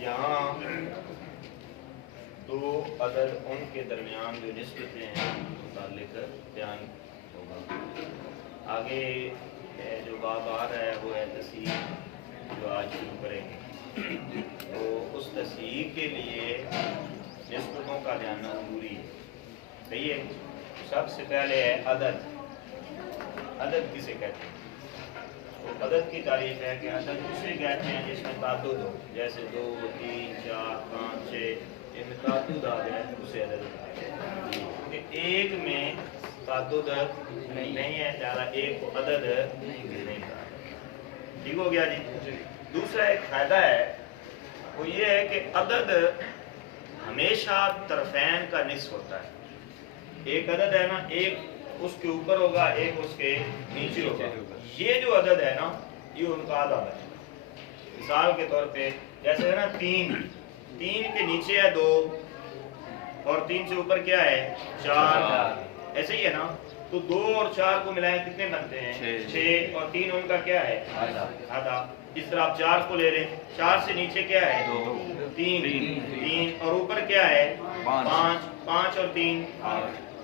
یہاں دو عدد ان کے درمیان جو نسبتیں ہیں متعلق بیان ہوگا. آگے جو باب آ رہا ہے وہ ہے تصحیح جو آج شروع کریں گے. تو اس تصحیح کے لیے نسبتوں کا جاننا ضروری ہے. صحیح ہے. سب سے پہلے ہے عدد. عدد کسے کہتے ہیں؟ تو عدد کی تعریف ہے کہ عدد اسے کہتے ہیں جس میں تعدد ہو، جیسے 2 3 4 5 6 ان میں تعدد آ جائے اسے عدد کہتے ہیں. کہ ایک میں تعدد نہیں ہے، زیادہ ایک کو عدد نہیں کہا. ٹھیک ہو گیا جی. دوسرا ایک فائدہ ہے وہ یہ ہے کہ عدد ہمیشہ طرفین کا نصف ہوتا ہے. ایک عدد ہے نا، ایک اس کے اوپر ہوگا، ایک اس کے نیچے ہوگا. یہ جو عدد ہے نا یہ ان کا آدھا ہے. مثال کے طور پہ جیسے ہے نا 3 کے نیچے ہے 2 اور 3 سے اوپر کیا ہے 4. ایسے ہی ہے نا. تو 2 اور 4 کو ملائیں کتنے بنتے ہیں 6 اور 3 ان کا کیا ہے آدھا. اس طرح آپ 4 کو لے لیں، 4 سے نیچے کیا ہے 3 اور اوپر کیا ہے 5 اور 3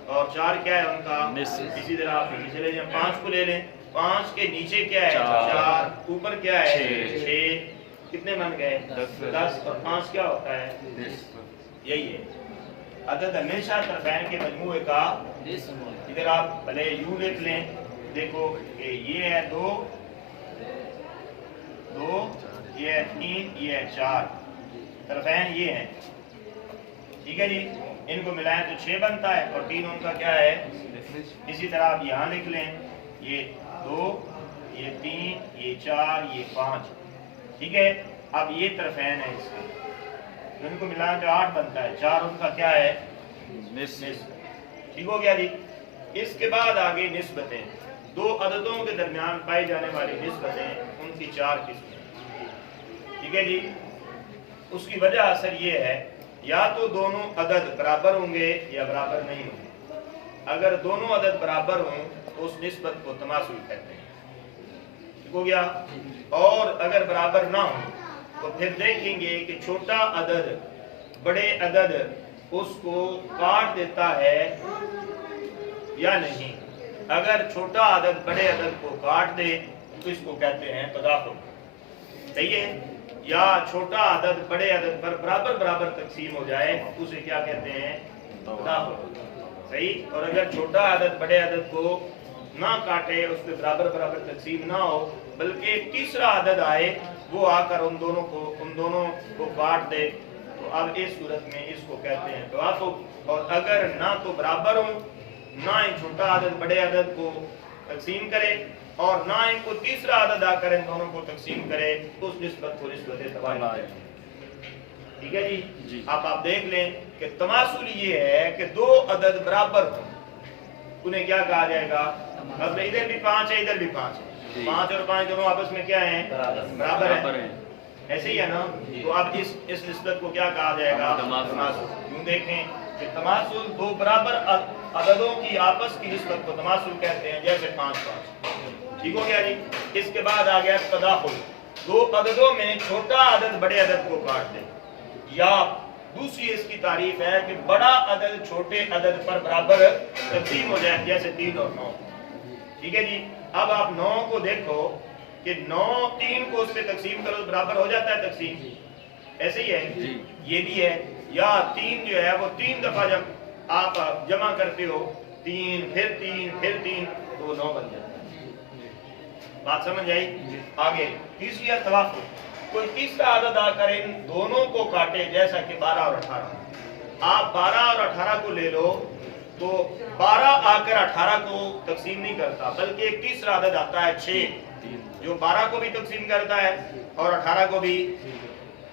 اور 4 کیا ہے ان کا. اسی طرح آپ نیچے لے جائیں، 5 کو لے لیں، 5 کے نیچے کیا ہے 4 اوپر کیا ہے 6. کتنے بن گئے 10 اور 5 کیا ہوتا ہے. یہی ہے عدد ہمیشہ طرفین کے مجموعے کا. ادھر آپ بھلے یوں لکھ لیں، دیکھو کہ یہ ہے 2 یہ ہے 3 یہ ہے 4 طرفین یہ ہیں. ٹھیک ہے جی. ان کو ملائیں تو 6 بنتا ہے اور 3 ان کا کیا ہے. اسی طرح آپ یہاں لکھ لیں، یہ 2 یہ 3 یہ 4 یہ 5. ٹھیک ہے. اب یہ طرفین ہے اس کے، ان کو ملائیں تو 8 بنتا ہے. 4 ان کا کیا ہے نصف. ٹھیک ہو گیا جی. اس کے بعد آگے نسبتیں. دو عددوں کے درمیان پائی جانے والی نسبتیں ان کی 4 قسمیں. ٹھیک ہے جی. اس کی وجہ اثر یہ ہے یا تو دونوں عدد برابر ہوں گے یا برابر نہیں ہوں گے. اگر دونوں عدد برابر ہوں تو اس نسبت کو تماثل کہتے ہیں. ٹھیک ہو گیا. اور اگر برابر نہ ہوں تو پھر دیکھیں گے کہ چھوٹا عدد بڑے عدد اس کو کاٹ دیتا ہے یا نہیں. اگر چھوٹا عدد بڑے عدد کو کاٹ دے تو اس کو کہتے ہیں تداخل. صحیح ہے. یا چھوٹا عدد بڑے عدد پر برابر تقسیم ہو جائے اسے کیا کہتے ہیں تداخل. صحیح. اور اگر چھوٹا عدد بڑے عدد کو نہ کاٹے، اس پہ برابر تقسیم نہ ہو، بلکہ ایک تیسرا عدد آئے وہ آ کر ان دونوں کو کاٹ دے، تو اب اس صورت میں اس کو کہتے ہیں توافق. اور اگر نہ تو برابر ہوں، نہ ہی چھوٹا عدد بڑے عدد کو تقسیم کرے اور نہ ان کو تیسرا عدد آ کر ان دونوں کو تقسیم کرے، تو اس نسبت کو نسبت تباہی ہے. ٹھیک ہے جی. آپ دیکھ لیں کہ تماثل یہ ہے کہ دو عدد برابر ہوں، انہیں کیا کہا جائے گا. اب ادھر بھی 5 ہے ادھر بھی 5 ہے. 5 اور 5 دونوں آپس میں کیا ہیں برابر ہیں. ایسے ہی ہے نا. تو اب اس نسبت کو کیا کہا جائے گا تماثل. یوں دیکھیں کہ تماثل دو برابر عددوں کی آپس کی نسبت کو تماثل کہتے ہیں، جیسے 5 5. ٹھیک ہو گیا جی. اس کے بعد آ گیا تداخل. دو عددوں میں چھوٹا عدد بڑے عدد کو کاٹ دے. یا دوسری اس کی تعریف ہے کہ بڑا عدد چھوٹے عدد پر برابر تقسیم ہو جائے، جیسے 3 اور 9. ٹھیک ہے جی. اب آپ 9 کو دیکھو کہ 9 3 کو اس پہ تقسیم کرو برابر ہو جاتا ہے تقسیم. ایسے ہی ہے. یہ بھی ہے. یا 3 جو ہے وہ 3 دفعہ جب آپ جمع کرتے ہو 3 پھر 3 پھر 3 تو 9 بن جاتا ہے. بات سمجھ آئی. آگے تیسری ہے توافق. کوئی تیسرا عدد آ کر ان دونوں کو کاٹے، جیسا کہ 12 اور 18. آپ 12 اور 18 کو لے لو تو 12 آ کر 18 کو تقسیم نہیں کرتا، بلکہ ایک تیسرا عدد آتا ہے 6 جو 12 کو بھی تقسیم کرتا ہے اور 18 کو بھی.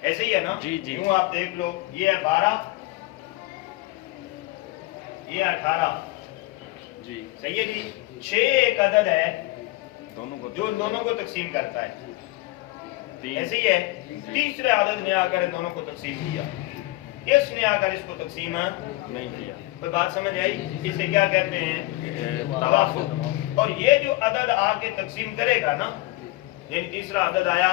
ایسے ہی ہے نا. یوں آپ دیکھ لو، یہ ہے 12 یہ 18. صحیح ہے جی. 6 ایک عدد ہے جو ان دونوں کو تقسیم کرتا ہے. ایسے ہی ہے. تیسرے عدد نے آ کر ان دونوں کو تقسیم کیا، اس نے آ کر اس کو تقسیم نہیں کیا. کوئی بات سمجھ آئی. اسے کیا کہتے ہیں توافق. اور یہ جو عدد آ کے تقسیم کرے گا نا، یعنی تیسرا عدد آیا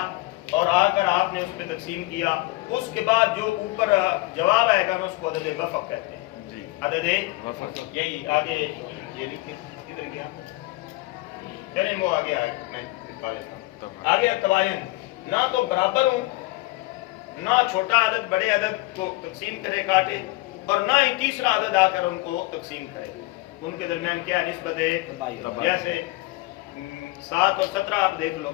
اور آ کر آپ نے اس پہ تقسیم کیا، اس کے بعد جو اوپر جواب آئے گا نا اس کو عدد وفق کہتے ہیں جی، عدد وفق۔ یہی آگے یہ لکھیں کدھر گیا، چلیں وہ آگے آئے میں لکھا لیتا ہوں۔ آگے تباین، نہ تو برابر ہوں، نہ چھوٹا عدد بڑے عدد کو تقسیم کرے کاٹے، اور نہ ہی تیسرا عدد آ کر ان کو تقسیم کرے، ان کے درمیان کیا نسبت ہے؟ جیسے 7 اور 17 آپ دیکھ لو،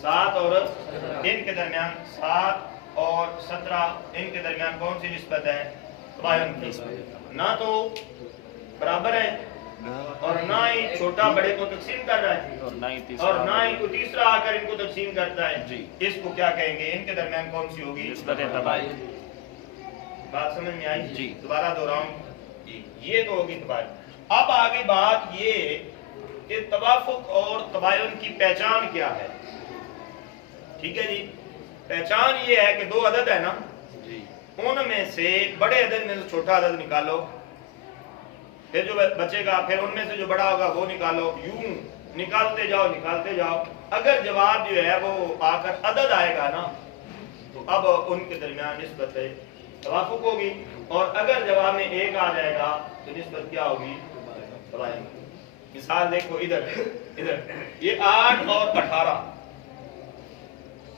7 اور ان کے درمیان 7 اور 17 ان کے درمیان کون سی نسبت ہے؟ تباین کی، نہ تو برابر ہے اور نہ ہی چھوٹا بڑے کو تقسیم کر رہا ہے اور نہ ہی کوئی تیسرا آ کر ان کو تقسیم کرتا ہے، اس کو کیا کہیں گے؟ ان کے درمیان کون سی ہوگی؟ نسبت تباین۔ بات سمجھ میں آئی؟ جی دوبارہ دہراؤں، یہ تو ہوگی تباین۔ اب آگے بات یہ کہ توافق اور تباین کی پہچان کیا ہے؟ ٹھیک ہے جی، پہچان یہ ہے کہ دو عدد ہے نا، ان میں سے بڑے عدد میں سے چھوٹا عدد نکالو، پھر جو بچے گا پھر ان میں سے جو بڑا ہوگا وہ نکالو، یوں نکالتے جاؤ۔ اگر جواب جو ہے وہ آ کر عدد آئے گا نا تو اب ان کے درمیان نسبت توافق ہوگی، اور اگر جواب میں ایک آ جائے گا تو نسبت کیا ہوگی؟ تباین۔ مثال دیکھو ادھر یہ 8 اور 18،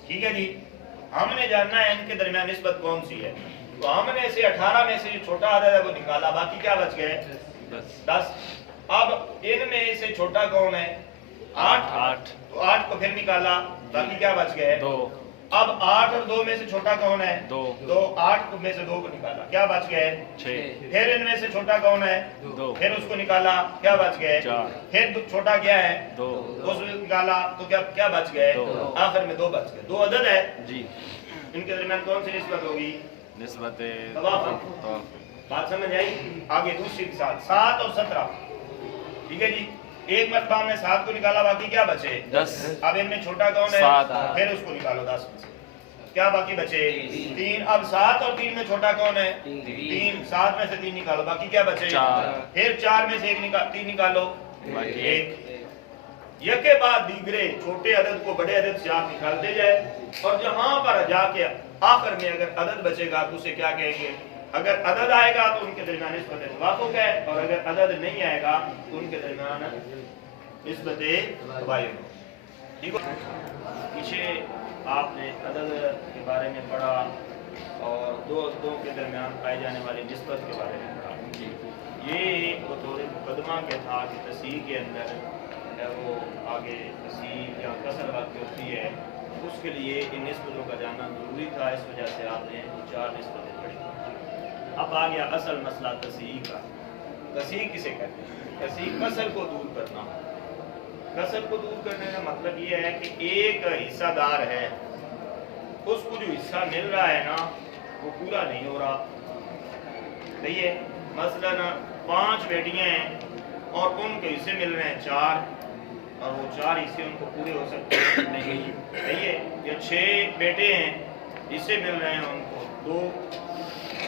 ٹھیک ہے جی، ہم نے جاننا ہے ان کے درمیان نسبت کون سی ہے، تو ہم نے سے 18 میں سے جو چھوٹا عدد ہے وہ نکالا، باقی کیا بچ گئے؟ 10۔ اب ان میں سے چھوٹا کون ہے؟ 8، تو 8 کو پھر نکالا، باقی کیا بچ گئے؟ 2۔ اب 8 اور 2 میں سے چھوٹا کون ہے؟ 2۔ 8 میں سے 2 کو نکالا، کیا بچ گئے؟ 6۔ پھر ان میں سے چھوٹا کون ہے؟ 2۔ پھر اس کو نکالا، کیا بچ گئے؟ 4۔ پھر چھوٹا کیا ہے؟ 2۔ اس کو نکالا تو کیا بچ گئے؟ 2۔ آخر میں 2 بچ گئے۔ 2 عدد ہے جی، ان کے درمیان کون سی نسبت ہوگی؟ نسبت توافق۔ بات سمجھ آئی؟ آگے دوسری مثال 7 اور 17، ٹھیک ہے جی، ایک مرتبہ ہم نے 7 کو نکالا، باقی کیا بچے؟ 10۔ اب ان میں چھوٹا کون ہے؟ 7۔ پھر اس کو نکالو 10 میں سے، کیا باقی بچے؟ 3۔ اب 7 اور 3 میں چھوٹا کون ہے؟ 3۔ 7 میں سے 3 نکالو، باقی کیا بچے؟ 4۔ پھر 4 میں سے 3 نکالو، 1۔ یکے بعد دیگرے چھوٹے عدد کو بڑے عدد سے آپ نکالتے جائے، اور جہاں پر جا کے آخر میں اگر عدد بچے گا تو اسے کیا کہیں گے؟ اگر عدد آئے گا تو ان کے درمیان نسبت توافق ہے، اور اگر عدد نہیں آئے گا تو ان کے درمیان نسبت تباین۔ ٹھیک ہے، پیچھے آپ نے عدد کے بارے میں پڑھا اور دو عددوں کے درمیان پائے جانے والی نسبت کے بارے میں پڑھا۔ یہ بطور مقدمہ کے تھا کہ تصحیح کے اندر وہ آگے تصحیح یا کسر واقع ہوتی ہے، اس کے لیے ان نسبتوں کا جاننا ضروری تھا، اس وجہ سے آپ نے 4 نسبتیں پڑھی۔ اب آ گیا اصل مسئلہ تصحیح کا۔ تصحیح کسے کہتے ہیں؟ تصحیح کسر کو دور کرنا۔ کسر کو دور کرنے کا مطلب یہ ہے کہ ایک حصہ دار ہے، اس کو جو حصہ مل رہا ہے نا وہ پورا نہیں ہو رہا، صحیح ہے؟ مثلاً 5 بیٹیاں ہیں اور ان کے حصے مل رہے ہیں 4، اور وہ 4 حصے ان کو پورے ہو سکتے ہیں نہیں، صحیح ہے؟ یا 6 بیٹے ہیں، حصے مل رہے ہیں ان کو 2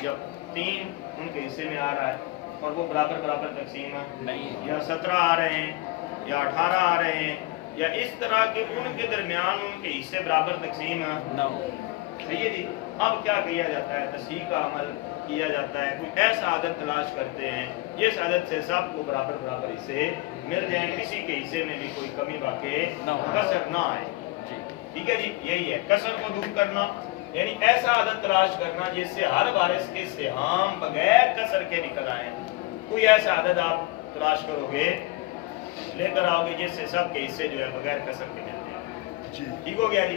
یا 3 ان کے حصے میں آ رہا ہے اور وہ برابر تقسیم نہیں، یا 17 آ رہے ہیں یا 18 آ رہے ہیں، یا اس طرح کے ان کے درمیان ان کے حصے برابر تقسیم نہ ہو، صحیح ہے جی؟ اب کیا کیا جاتا ہے؟ تصحیح کا عمل کیا جاتا ہے، کوئی ایسا عدد تلاش کرتے ہیں جس عدد سے سب کو برابر حصے مل جائیں، کسی کے حصے میں بھی کوئی کمی واقع کسر نہ آئے، ٹھیک ہے جی؟ یہی ہے کسر کو دور کرنا، یعنی ایسا عدد تلاش کرنا جس سے ہر وارث کے سہام بغیر کسر کے نکل آئیں۔ کوئی ایسا عدد آپ تلاش کرو گے، لے کر آؤ گے جس سے سب کے حصے جو ہے بغیر کسر کے مل جائیں، ٹھیک ہو گیا جی؟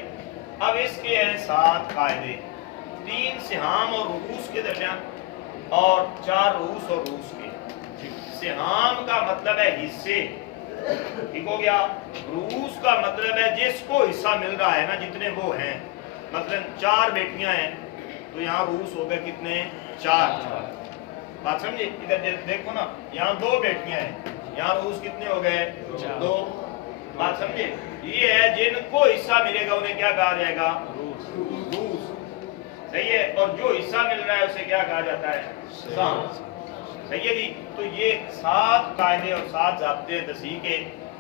اب اس کے ہیں 7 قاعدے، 3 سہام اور رؤوس کے درمیان، اور 4 رؤوس اور رؤوس کے۔ سہام کا مطلب ہے حصے، ٹھیک ہو گیا؟ رؤوس کا مطلب ہے جس کو حصہ مل رہا ہے نا، جتنے وہ ہیں، مثلا 4 بیٹیاں ہیں تو یہاں رؤوس ہو گئے کتنے؟ 4۔ بات سمجھے؟ ادھر دیکھو نا، یہاں 2 بیٹیاں ہیں، یہاں رؤوس کتنے ہو گئے؟ 2۔ بات سمجھے؟ یہ ہے جن کو حصہ ملے گا انہیں کیا کہا جائے گا؟ رؤوس، صحیح ہے؟ اور جو حصہ مل رہا ہے اسے کیا کہا جاتا ہے؟ سہام، صحیح ہے جی؟ تو یہ 7 قاعدے اور 7 ضابطے تصحیح کے،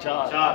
4।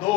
2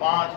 5।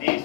30।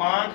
5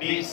20।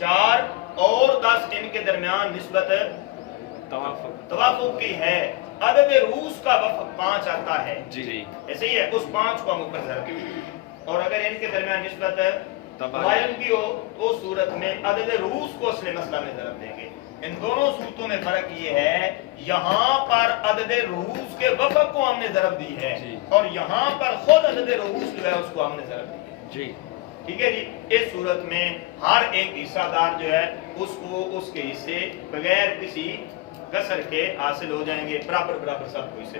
4 اور 10 ان کے درمیان نسبت توافق توافق کی ہے. عدد روس کا وفق 5 آتا ہے جی ایسے ہی ہے, اس 5 کو ہم اوپر ضرب دیں گے. اور اگر ان کے درمیان نسبت تباین کی ہو تو اس صورت میں عدد روس کو اصل مسئلہ میں ضرب دیں گے. ان دونوں صورتوں میں فرق یہ ہے, یہاں پر عدد روس کے وفق کو ہم نے ضرب دی ہے اور یہاں پر خود عدد روس جو ہے اس کو ہم نے ضرب دی ہے. جی ٹھیک ہے جی. اس صورت میں ہر ایک حصہ دار جو ہے اس کو اس کے حصے بغیر کسی کسر کے حاصل ہو جائیں گے, برابر برابر سب کو حصے.